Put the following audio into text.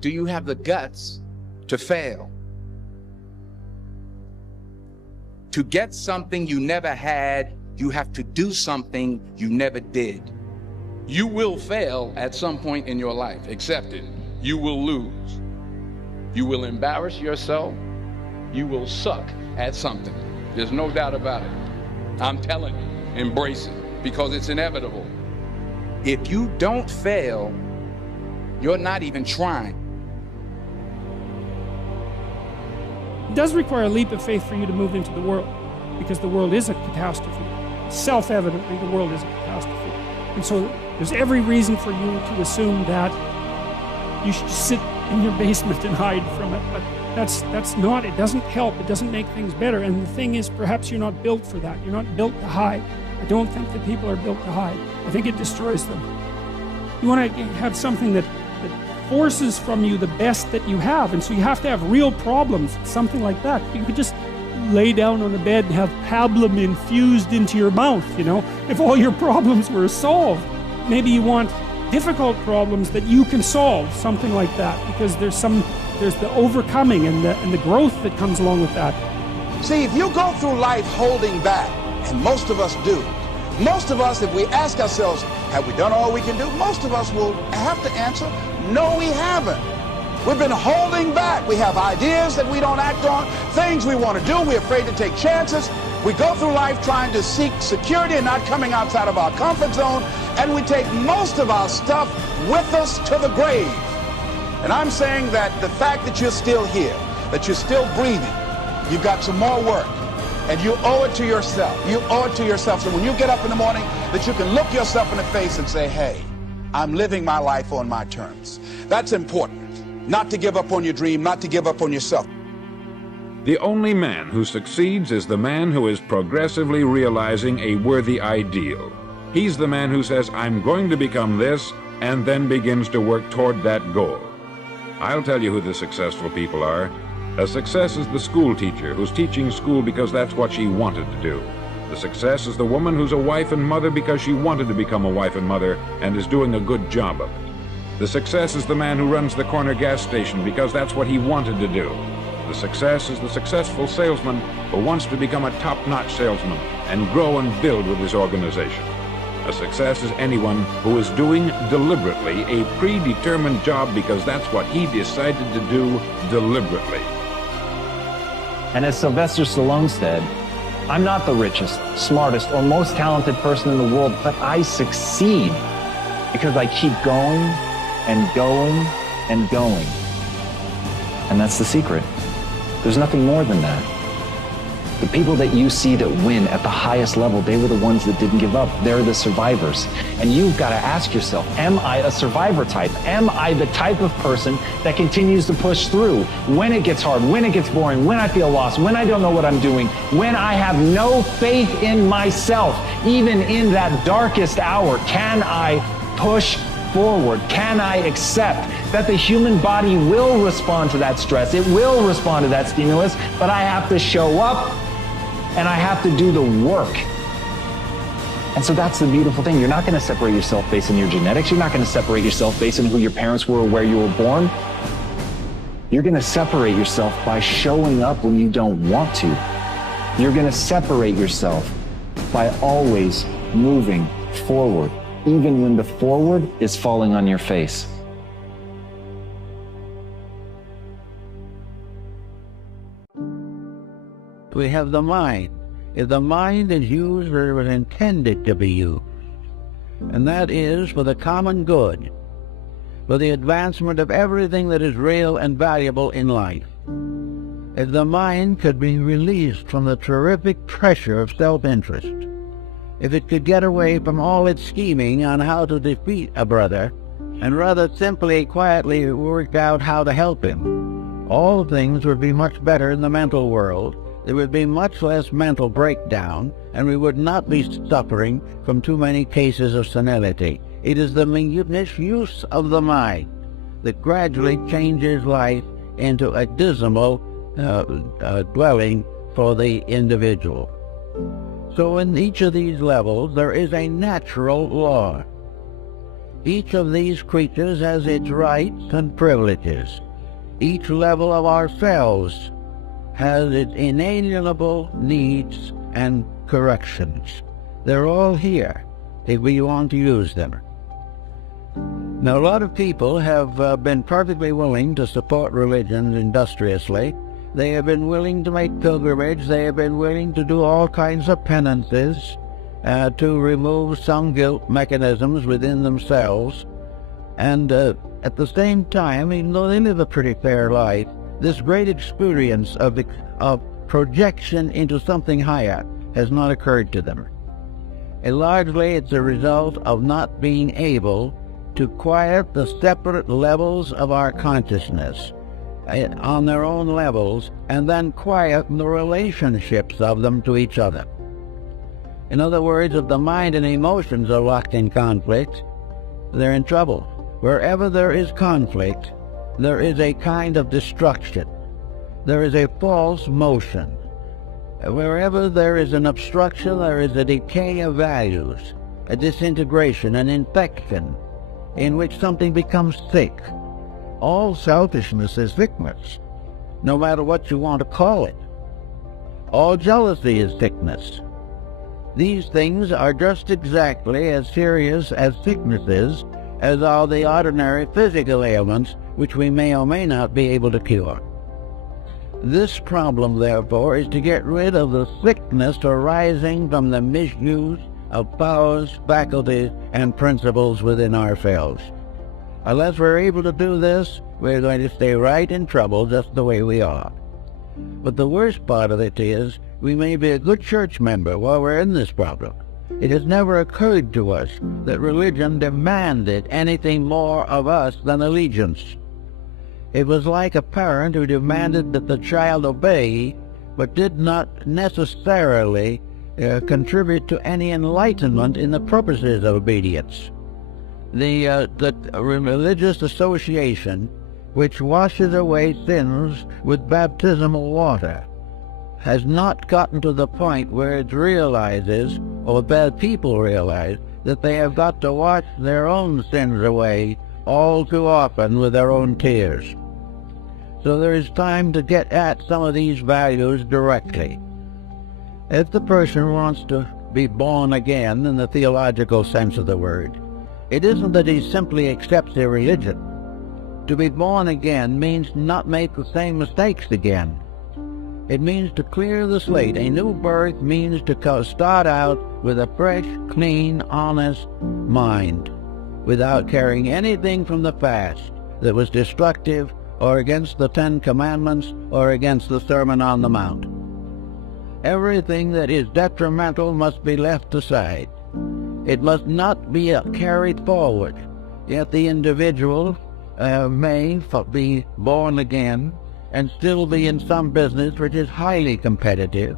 do you have the guts to fail? To get something you never had, you have to do something you never did. You will fail at some point in your life, accept it. You will lose. You will embarrass yourself. You will suck at something. There's no doubt about it. I'm telling you, embrace it, because it's inevitable. If you don't fail, you're not even trying. It does require a leap of faith for you to move into the world, because the world is a catastrophe. Self-evidently, the world is a catastrophe. And so there's every reason for you to assume that you should sit in your basement and hide from it. But that's not, it doesn't help, it doesn't make things better. And the thing is, perhaps you're not built for that. You're not built to hide. I don't think that people are built to hide. I think it destroys them. You want to have something that forces from you the best that you have, and so you have to have real problems, something like that. You could just lay down on the bed and have pablum infused into your mouth, you know, if all your problems were solved. Maybe you want difficult problems that you can solve, something like that, because there's the overcoming and the growth that comes along with that. See, if you go through life holding back, and most of us do, most of us, if we ask ourselves, have we done all we can do? Most of us will have to answer, no, we haven't. We've been holding back. We have ideas that we don't act on, things we want to do. We're afraid to take chances. We go through life trying to seek security and not coming outside of our comfort zone, and we take most of our stuff with us to the grave. And I'm saying that the fact that you're still here, that you're still breathing, you've got some more work, and you owe it to yourself. You owe it to yourself. So when you get up in the morning, that you can look yourself in the face and say, hey, I'm living my life on my terms. That's important. Not to give up on your dream, not to give up on yourself. The only man who succeeds is the man who is progressively realizing a worthy ideal. He's the man who says, I'm going to become this, and then begins to work toward that goal. I'll tell you who the successful people are. A success is the school teacher who's teaching school because that's what she wanted to do. The success is the woman who's a wife and mother because she wanted to become a wife and mother and is doing a good job of it. The success is the man who runs the corner gas station because that's what he wanted to do. The success is the successful salesman who wants to become a top-notch salesman and grow and build with his organization. A success is anyone who is doing deliberately a predetermined job because that's what he decided to do deliberately. And as Sylvester Stallone said, I'm not the richest, smartest, or most talented person in the world, but I succeed because I keep going and going and going. And that's the secret. There's nothing more than that. The people that you see that win at the highest level, they were the ones that didn't give up. They're the survivors. And you've got to ask yourself, am I a survivor type? Am I the type of person that continues to push through when it gets hard, when it gets boring, when I feel lost, when I don't know what I'm doing, when I have no faith in myself, even in that darkest hour? Can I push forward? Can I accept that the human body will respond to that stress? It will respond to that stimulus, but I have to show up and I have to do the work. And so that's the beautiful thing. You're not going to separate yourself based on your genetics. You're not going to separate yourself based on who your parents were or where you were born. You're going to separate yourself by showing up when you don't want to. You're going to separate yourself by always moving forward, even when the forward is falling on your face. We have the mind. If the mind is used where it was intended to be used, and that is for the common good, for the advancement of everything that is real and valuable in life. If the mind could be released from the terrific pressure of self-interest, if it could get away from all its scheming on how to defeat a brother, and rather simply, quietly work out how to help him, all things would be much better in the mental world. There would be much less mental breakdown, and we would not be suffering from too many cases of senility. It is the misuse of the mind that gradually changes life into a dismal dwelling for the individual. So in each of these levels, there is a natural law. Each of these creatures has its rights and privileges. Each level of ourselves has its inalienable needs and corrections. They're all here if we want to use them. Now, a lot of people have been perfectly willing to support religion industriously. They have been willing to make pilgrimage. They have been willing to do all kinds of penances to remove some guilt mechanisms within themselves. And at the same time, even though they live a pretty fair life, this great experience of projection into something higher has not occurred to them. And largely it's a result of not being able to quiet the separate levels of our consciousness on their own levels, and then quiet the relationships of them to each other. In other words, if the mind and emotions are locked in conflict, they're in trouble. Wherever there is conflict, there is a kind of destruction. There is a false motion. Wherever there is an obstruction, there is a decay of values, a disintegration, an infection, in which something becomes sick. All selfishness is sickness, no matter what you want to call it. All jealousy is sickness. These things are just exactly as serious as sicknesses as are the ordinary physical ailments which we may or may not be able to cure. This problem, therefore, is to get rid of the sickness arising from the misuse of powers, faculties, and principles within ourselves. Unless we're able to do this, we're going to stay right in trouble just the way we are. But the worst part of it is, we may be a good church member while we're in this problem. It has never occurred to us that religion demanded anything more of us than allegiance. It was like a parent who demanded that the child obey, but did not necessarily contribute to any enlightenment in the purposes of obedience. The religious association which washes away sins with baptismal water has not gotten to the point where it realizes, or bad people realize, that they have got to wash their own sins away all too often with their own tears. So there is time to get at some of these values directly. If the person wants to be born again in the theological sense of the word, it isn't that he simply accepts a religion. To be born again means not make the same mistakes again. It means to clear the slate. A new birth means to start out with a fresh, clean, honest mind, without carrying anything from the past that was destructive or against the Ten Commandments or against the Sermon on the Mount. Everything that is detrimental must be left aside. It must not be carried forward. Yet the individual may be born again and still be in some business which is highly competitive,